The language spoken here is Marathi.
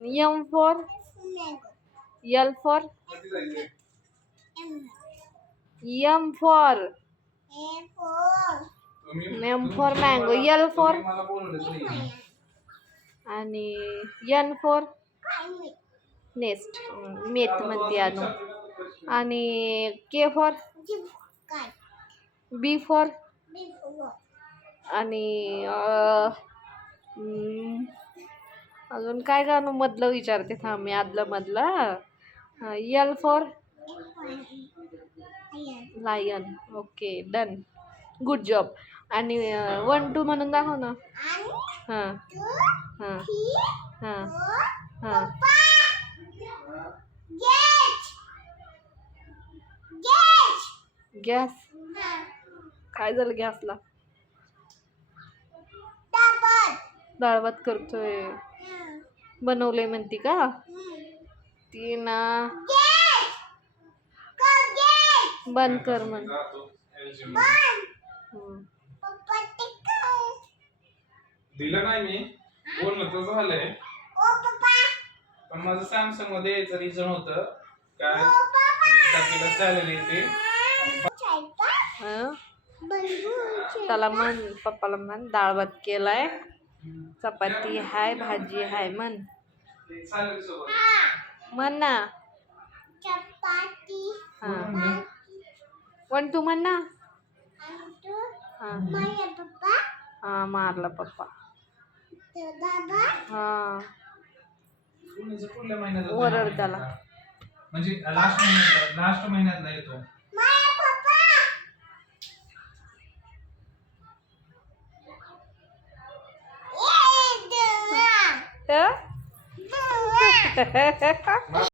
For? M for? M for? Mango? L for? मला बोलवलं तरी आणि N for नेस्ट मेथ म्हणते अनु आणि के फॉर बी फॉर आणि अजून काय गाणं मधलं विचारते थांब मी आदलं मधलं. L for lion okay done good job आणि वन टू म्हणून दाखव ना. हां. हां. हां. हां. गॅस काय झालं गॅसला डाळ भात करतोय. बनवलंय म्हणती का? ती ना बंद कर म्हण. दिलं नाही मी. बोलणं तर झालंय. पण माझं सॅमसंगमध्ये यायचं रिझन होतं. काय? येते हं? त्याला म्हण पप्पाला म्हण डाळ भात केलाय. चपाती हाय भाजी हाय म्हण. म्हण ना. चपाती हा. वन टू म्हण ना. हा. हा मारला पप्पा. तो दादा. हा. पुढल्या महिन्यात त्याला. म्हणजे लास्ट महिन्यात लास्ट महिन्यातला येतो. Huh?